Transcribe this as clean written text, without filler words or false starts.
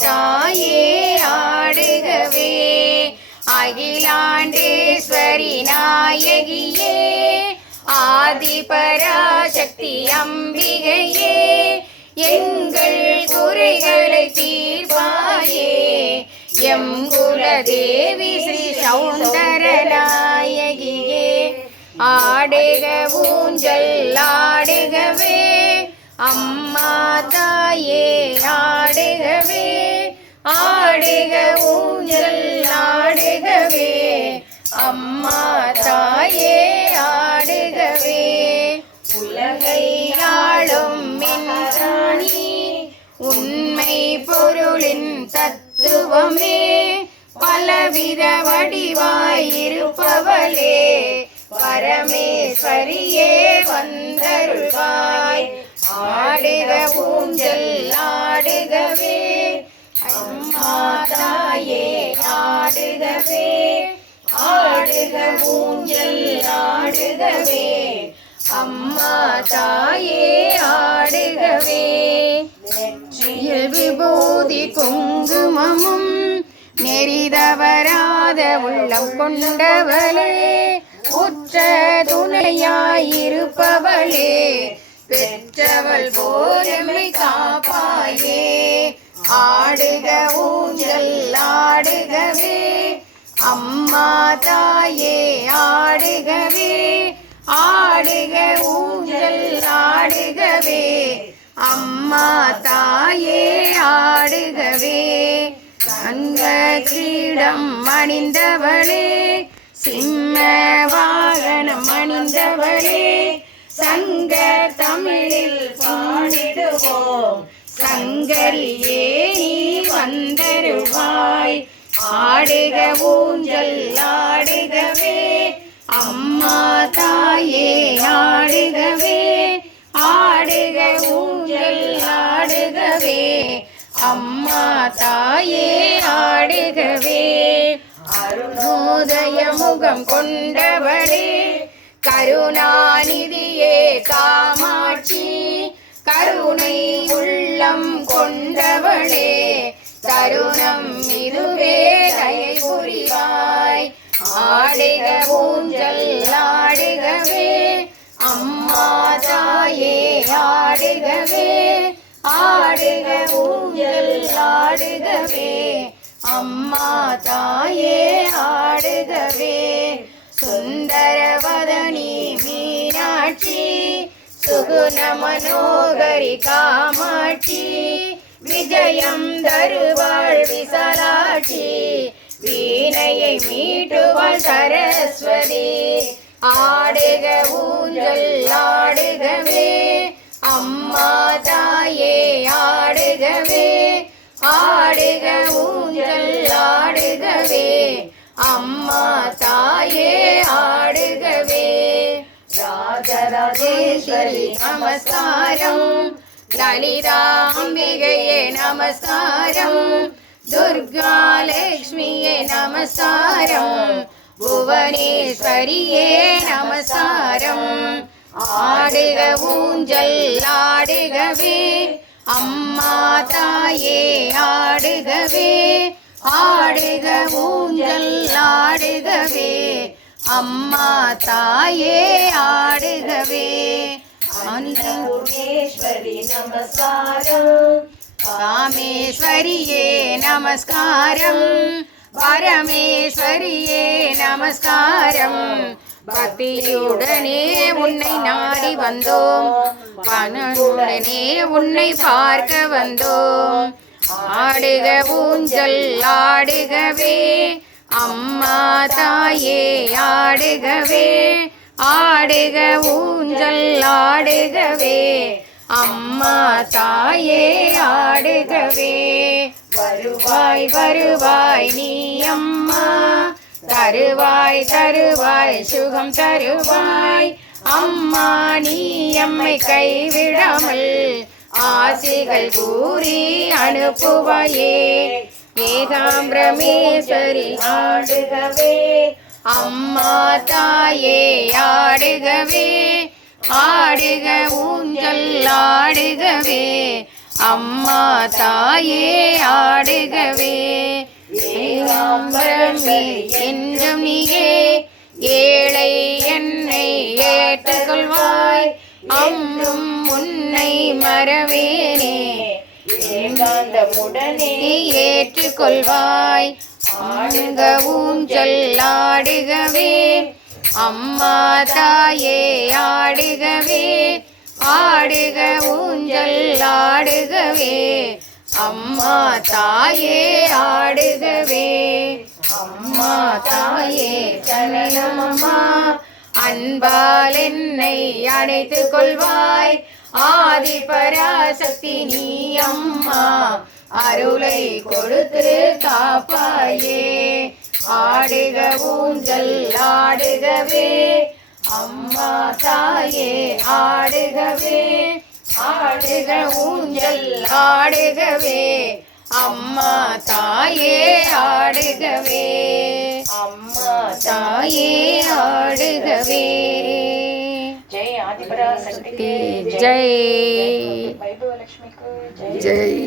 தாயே ஆடுகவே. அகிலாண்டேஸ்வரி நாயகியே ஆதிபராசக்தி அம்பிகையே எங்கள் குறைகளை தீர்ப்பாயே. எம் குலதேவி ஸ்ரீ சௌந்தர நாயகியே ஆடுக ஊஞ்சல் ஆடுகவே. அம்மா தாயே ஆடுகவே ஆடுக ஊஞ்சல் ஆடுகவே. அம்மா தாயே ஆடுகவே. உலகை ஆளும் மின்சாணி உண்மை பொருளின் தத்துவமே பலவித வடிவாயிருப்பவளே பரமேஸ்வரியே வந்தருள்வாய். ஆடுக ஊஞ்சல் ஆடுகவே. அம்மா தாயே ஆடுகவே ஆடுக ஊஞ்சல் ஆடுகவே. அம்மா தாயே ஆடுகவே. நெற்றியில் விபூதி குங்குமமும் நெறிதவராத உள்ளம் கொண்டவளே உற்ற துணையாயிருப்பவளே பெற்றவள் போலமை காப்பாயே. ஆடுக ஊஞ்சல் ஆடுகவே. அம்மா தாயே ஆடுகவே ஆடுக ஊஞ்சல் ஆடுகவே. அம்மா தாயே ஆடுகவே. சங்க கிரீடம் அணிந்தவளே சிம்ம வாகனம் அணிந்தவளே சங்க தமிழில் பாடிடுவோம். சங்கரியே நீ வந்தருவாய். ஆடுக ஊஞ்சல் ஆடுகவே. அம்மா தாயே ஆடுகவே ஆடுக ஊஞ்சல் ஆடுகவே. அம்மா தாயே ஆடுகவே. அருணோதய முகம் கொண்டவளே கருணாநிதியே காமாட்சி கருணை உள்ளம் கொண்டவளே தருணம் இதுவே தயை புரிவாய். ஆடுக ஊஞ்சல் ஆடுகவே. அம்மா தாயே ஆடுகவே ஆடுக ஊஞ்சல் ஆடுகவே. அம்மா தாயே ஆடுகவே. சுந்தரவதனி மீனாட்சி சுகுண மனோகரி காமாட்சி விஜயம் தருவாள் விசாலாட்சி வீணையை மீட்டுவாள் சரஸ்வதி. ஆடுக ஊஞ்சல் ஆடுகவே. அம்மா தாயே ஆடுகவே ஆடுக ஊஞ்சல் ஆடுகவே. அம்மா தாயே ஆடுகவே. ராஜராஜேஸ்வரி நமஸ்காரம் லலிதாம்பிகையே நமஸ்காரம் துர்கா லக்ஷ்மியே நமஸ்காரம் புவனேஸ்வரியே நமஸ்காரம். ஆடுக ஊஞ்சல் ஆடுகவே. அம்மா தாயே ஆடுகவே ஆடுக ஊஞ்சல் ஆடுகவே. அம்மா தாயே ஆடுகவே. அன்னபூர்ணேஸ்வரி நமஸ்காரம் காமேஸ்வரியே நமஸ்காரம் பரமேஸ்வரியே நமஸ்காரம். பக்தியுடனே உன்னை நாடி வந்தோம் பணனுடனே உன்னை பார்க்க வந்தோம். ஆடுக ஊஞ்சல் ஆடுகவே. அம்மா தாயே ஆடுகவே ஆடுக ஊஞ்சல் ஆடுகவே. அம்மா தாயே ஆடுகவே. வருவாய் வருவாய் நீ அம்மா தருவாய் தருவாய் சுகம் தருவாய். அம்மா நீ எம்மை கைவிடாமல் ஆசிகள் கூறி அனுப்புவாயே. ஏகாம்பிரமேஸ்வரி ஆடுகவே. அம்மா தாயே ஆடுகவே ஆடுக ஊஞ்சல் ஆடுகவே. அம்மா தாயே ஆடுகவே. ஏகாம்பரமே என்றும் நீயே ஏழை என்னை ஏற்றுக்கொள்வாய், அம்மும் உன்னை மறவேனே ஏகாந்தமுடனே ஏற்றுக்கொள்வாய். ஆடுக ஊஞ்சல் ஆடுகவே, அம்மா தாயே ஆடுகவே. ஆடுக ஊஞ்சல் ஆடுகவே, அம்மா தாயே ஆடுகவே. அம்மா தாயே சரணம் அம்மா, அன்பால் என்னை அணைத்துக் கொள்வாய். ஆதி பராசக்தி நீ அம்மா, அருளை கொடுத்து காப்பாயே. ஆடுக ஊஞ்சல் ஆடுகவே, அம்மா தாயே ஆடுகவே. ஆடுக ஊஞ்சல் ஆடுகவே, அம்மா தாயே ஆடுகவே. அம்மா தாயே ஆடுகவே. ஜெய் ஆதிபராசக்திக்கு ஜெய். வைபவலட்சுமிக்கு ஜெய்.